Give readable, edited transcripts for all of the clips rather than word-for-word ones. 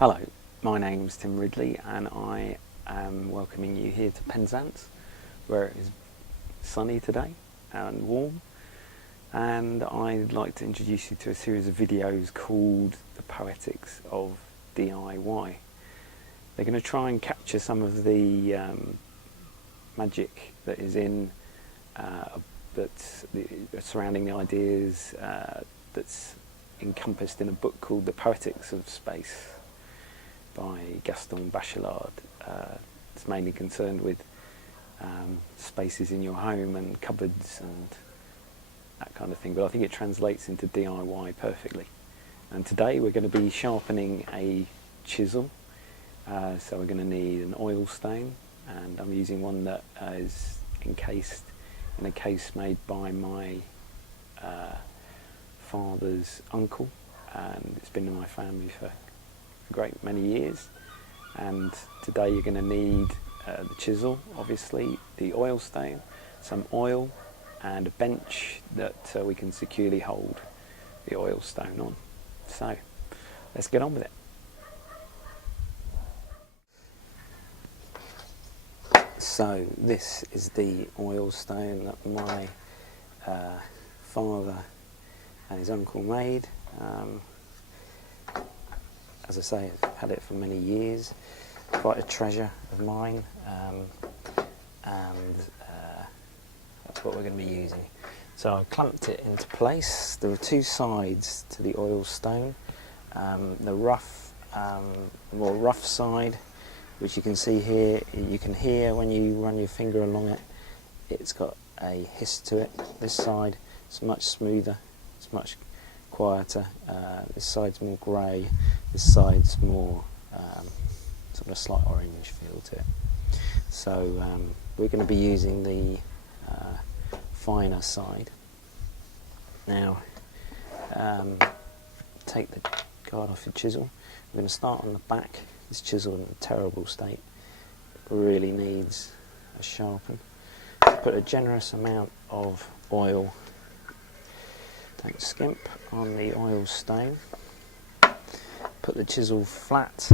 Hello, my name's Tim Ridley and I am welcoming you here to Penzance, where it is sunny today and warm, and I'd like to introduce you to a series of videos called the Poetics of DIY. They're going to try and capture some of the magic that is in surrounding the ideas that's encompassed in a book called The Poetics of Space by Gaston, Bachelard. It's mainly concerned with spaces in your home and cupboards and that kind of thing, but I think it translates into DIY perfectly. And today we're going to be sharpening a chisel, so we're going to need an oil stain, and I'm using one that is encased in a case made by my father's uncle, and it's been in my family for a great many years. And today you're going to need the chisel, obviously, the oil stain, some oil, and a bench that we can securely hold the oil stone on. So let's get on with it. So this is the oil stone that my father and his uncle made. As I say, I've had it for many years, quite a treasure of mine, and that's what we're going to be using. So I clamped it into place. There are two sides to the oil stone. The more rough side, which you can see here, you can hear when you run your finger along it, it's got a hiss to it. This side is much smoother, it's much quieter. This side's more grey, this side's more sort of a slight orange feel to it. So we're going to be using the finer side. Now take the guard off your chisel. We're going to start on the back. This chisel in a terrible state, it really needs a sharpen. Put a generous amount of oil, don't skimp, on the oil stain. Put the chisel flat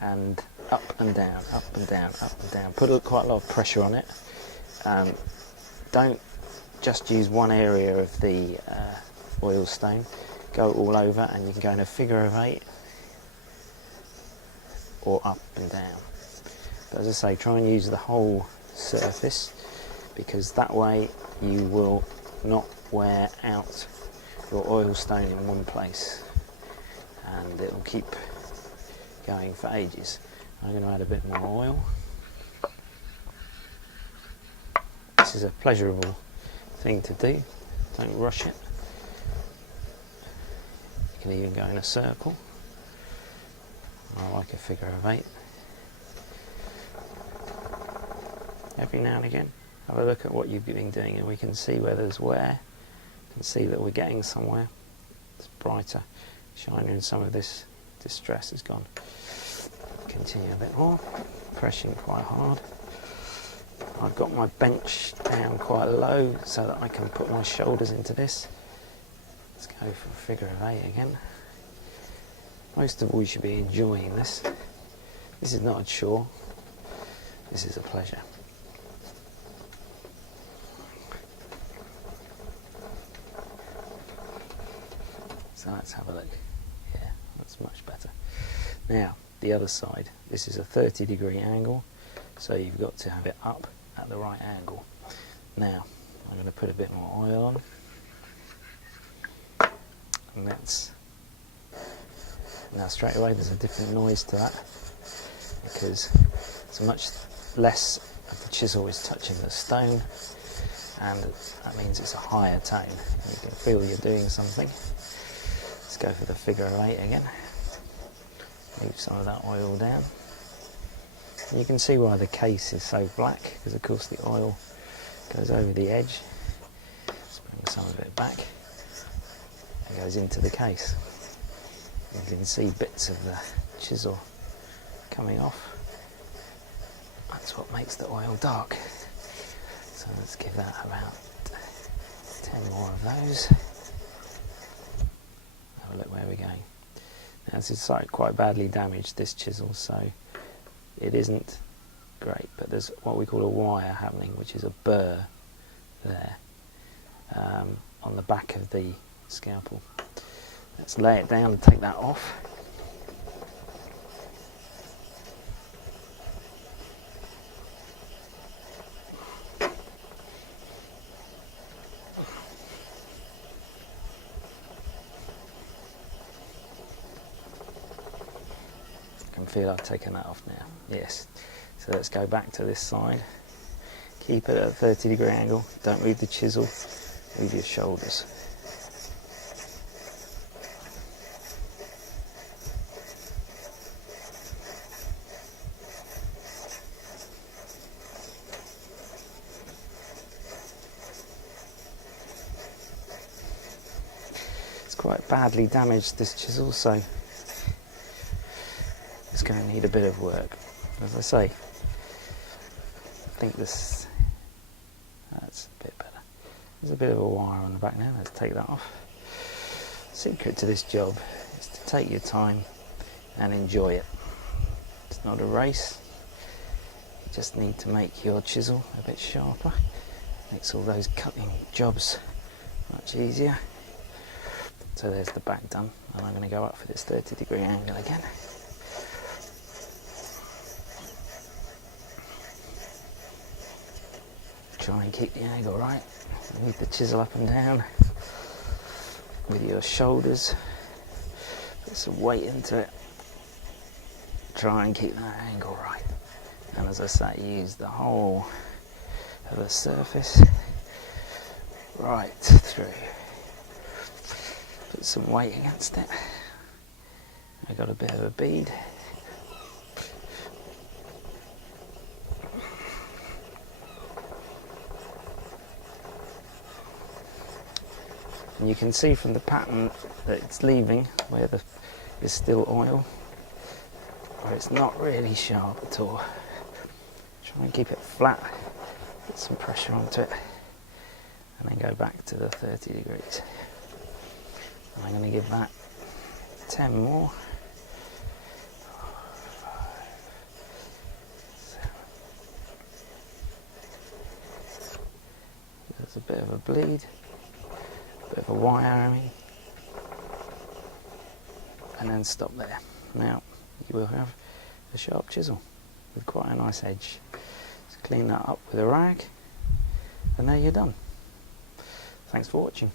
and up and down, up and down, up and down. Put quite a lot of pressure on it. Don't just use one area of the oil stain. Go all over, and you can go in a figure of 8 or up and down. But as I say, try and use the whole surface, because that way you will not wear out your oil stone in one place, and it will keep going for ages. I'm going to add a bit more oil. This is a pleasurable thing to do, don't rush it. You can even go in a circle. I like a figure of 8. Every now and again, have a look at what you've been doing, and we can see where there's wear. You can see that we're getting somewhere. It's brighter, shinier, and some of this distress is gone. Continue a bit more, pressing quite hard. I've got my bench down quite low so that I can put my shoulders into this. Let's go for a figure of 8 again. Most of all, you should be enjoying this. This is not a chore, this is a pleasure. So let's have a look. Yeah, that's much better. Now, the other side. This is a 30-degree angle, so you've got to have it up at the right angle. Now, I'm going to put a bit more oil on. And now straight away there's a different noise to that, because it's much less of the chisel is touching the stone, and that means it's a higher tone. You can feel you're doing something. Let's go for the figure of 8 again. Leave some of that oil down. And you can see why the case is so black, because of course the oil goes over the edge. Let's bring some of it back. It goes into the case. You can see bits of the chisel coming off. That's what makes the oil dark. So let's give that about 10 more of those. Have a look where we're going. This is quite badly damaged, this chisel, so it isn't great, but there's what we call a wire happening, which is a burr there on the back of the scalpel. Let's lay it down and take that off. I can feel I've taken that off now, yes. So let's go back to this side. Keep it at a 30-degree angle, don't move the chisel, move your shoulders. It's quite badly damaged, this chisel, so it's going to need a bit of work. As I say, I think that's a bit better. There's a bit of a wire on the back now, let's take that off. Secret to this job is to take your time and enjoy it. It's not a race, you just need to make your chisel a bit sharper. Makes all those cutting jobs much easier. So there's the back done, and I'm going to go up for this 30-degree angle again. Try and keep the angle right. Move the chisel up and down with your shoulders. Put some weight into it. Try and keep that angle right. And as I say, use the whole of the surface right through. Put some weight against it. I got a bit of a bead. And you can see from the pattern that it's leaving where there's still oil, where it's not really sharp at all. Try and keep it flat, put some pressure onto it, and then go back to the 30 degrees. And I'm going to give that 10 more. 5, 6, 7. There's a bit of a bleed. Bit of a wire, I mean, and then stop there. Now you will have a sharp chisel with quite a nice edge. So clean that up with a rag, and there you're done. Thanks for watching.